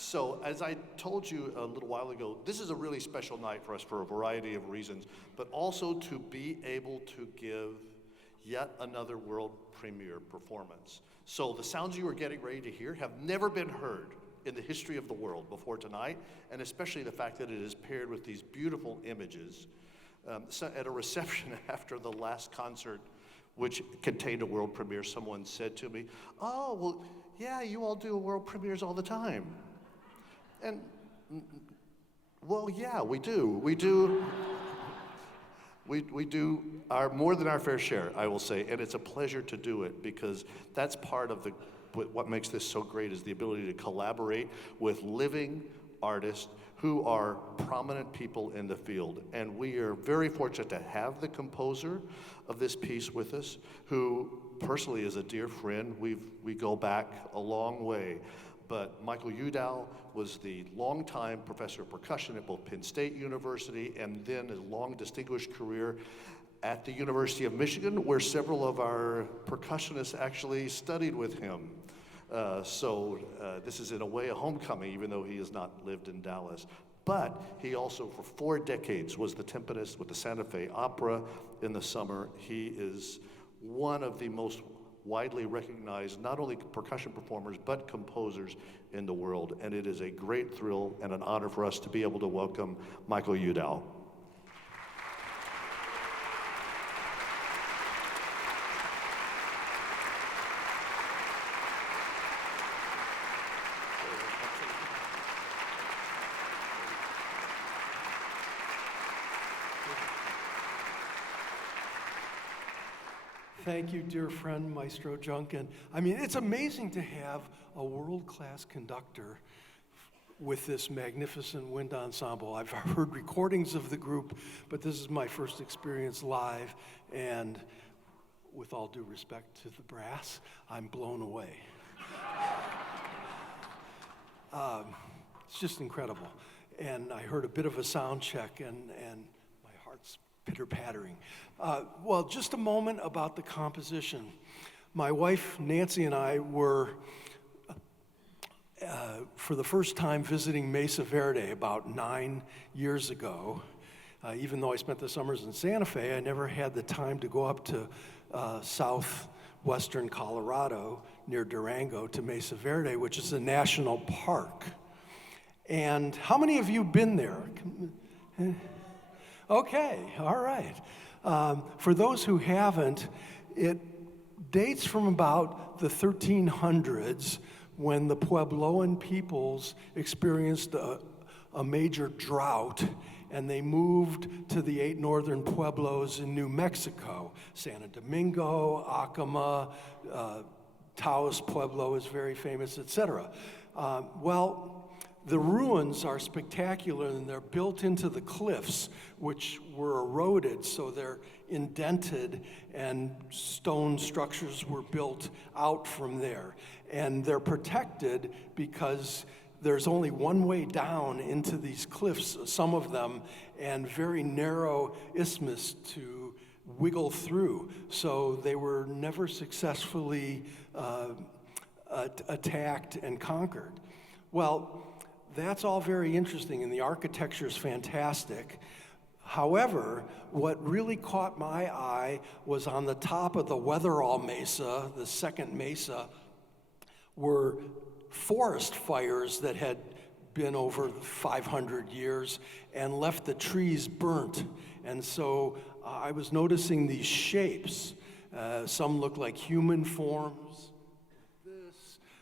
So, as I told you a little while ago, this is a really special night for us for a variety of reasons, but also to be able to give yet another world premiere performance. So, the sounds you are getting ready to hear have never been heard in the history of the world before tonight, and especially the fact that it is paired with these beautiful images. So at a reception after the last concert, which contained a world premiere, someone said to me, "Oh, well, yeah, you all do world premieres all the time." And, well, yeah, we do. We do our more than our fair share, I will say, and it's a pleasure to do it because that's part of what makes this so great is the ability to collaborate with living artists who are prominent people in the field. And we are very fortunate to have the composer of this piece with us, who personally is a dear friend. We go back a long way. But Michael Udow was the longtime professor of percussion at both Penn State University and then a long distinguished career at the University of Michigan, where several of our percussionists actually studied with him. So this is in a way a homecoming, even though he has not lived in Dallas. But he also, for 4 decades, was the timpanist with the Santa Fe Opera in the summer. He is one of the most widely recognized, not only percussion performers, but composers in the world. And it is a great thrill and an honor for us to be able to welcome Michael Udow. Thank you, dear friend, Maestro Junkin. I mean, it's amazing to have a world-class conductor with this magnificent wind ensemble. I've heard recordings of the group, but this is my first experience live, and with all due respect to the brass, I'm blown away. It's just incredible. And I heard a bit of a sound check, and my heart's pitter-pattering. Well, just a moment about the composition. My wife, Nancy, and I were, for the first time, visiting Mesa Verde about 9 years ago. Even though I spent the summers in Santa Fe, I never had the time to go up to southwestern Colorado, near Durango, to Mesa Verde, which is a national park. And how many of you been there? Okay, all right. For those who haven't, it dates from about the 1300s when the Puebloan peoples experienced a major drought, and they moved to the 8 northern pueblos in New Mexico. Santo Domingo, Acoma, Taos Pueblo is very famous, etc. Well, the ruins are spectacular, and they're built into the cliffs, which were eroded, so they're indented, and stone structures were built out from there. And they're protected because there's only one way down into these cliffs, some of them, and very narrow isthmus to wiggle through. So they were never successfully attacked and conquered. Well, that's all very interesting, and the architecture is fantastic. However, what really caught my eye was on the top of the Weatherall Mesa, the second mesa, were forest fires that had been over 500 years and left the trees burnt. And so I was noticing these shapes. Some look like human forms.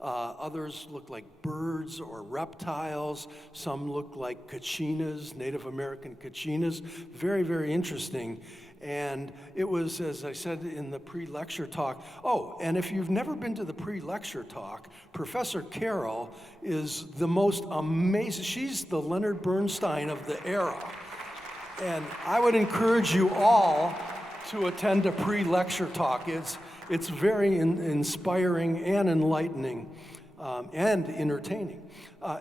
Others look like birds or reptiles. Some look like kachinas, Native American kachinas. Very, very interesting. And it was, as I said in the pre-lecture talk, oh, and if you've never been to the pre-lecture talk, Professor Carroll is the most amazing. She's the Leonard Bernstein of the era. And I would encourage you all to attend a pre-lecture talk. It's very inspiring and enlightening and entertaining.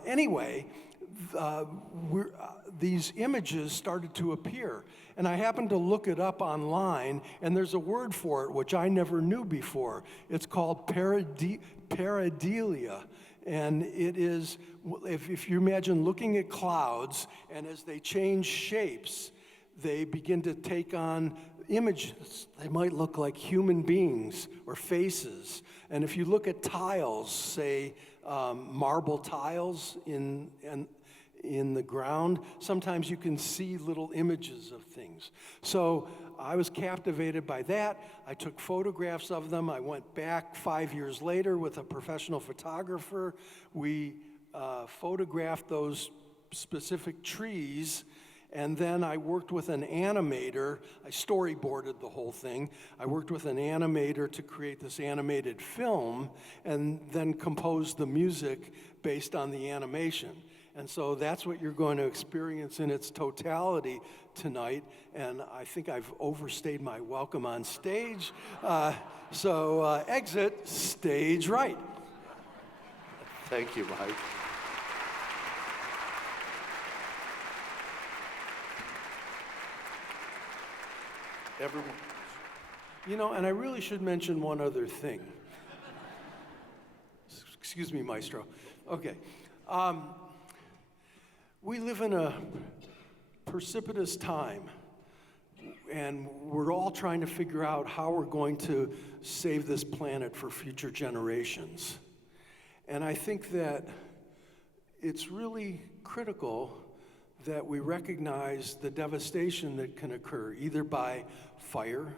Anyway, these images started to appear. And I happened to look it up online, and there's a word for it, which I never knew before. It's called pareidolia. And it is, if you imagine looking at clouds, and as they change shapes, they begin to take on images. They might look like human beings or faces. And if you look at tiles, say marble tiles in the ground, sometimes you can see little images of things. So I was captivated by that. I took photographs of them. I went back 5 years later with a professional photographer. We photographed those specific trees. And then I worked with an animator. I storyboarded the whole thing. I worked with an animator to create this animated film and then composed the music based on the animation. And so that's what you're going to experience in its totality tonight. And I think I've overstayed my welcome on stage. So exit stage right. Thank you, Mike. Everyone. You know, and I really should mention one other thing. Excuse me, Maestro. Okay. We live in a precipitous time, and we're all trying to figure out how we're going to save this planet for future generations. And I think that it's really critical that we recognize the devastation that can occur either by fire,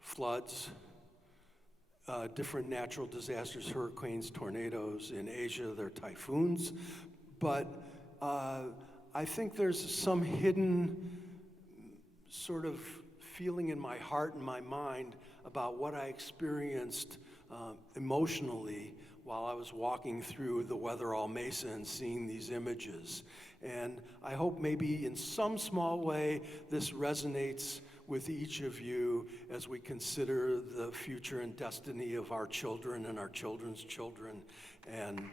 floods, different natural disasters, hurricanes, tornadoes. In Asia, they're typhoons. But I think there's some hidden sort of feeling in my heart and my mind about what I experienced emotionally while I was walking through the Weatherall Mesa and seeing these images. And I hope maybe in some small way this resonates with each of you as we consider the future and destiny of our children and our children's children. And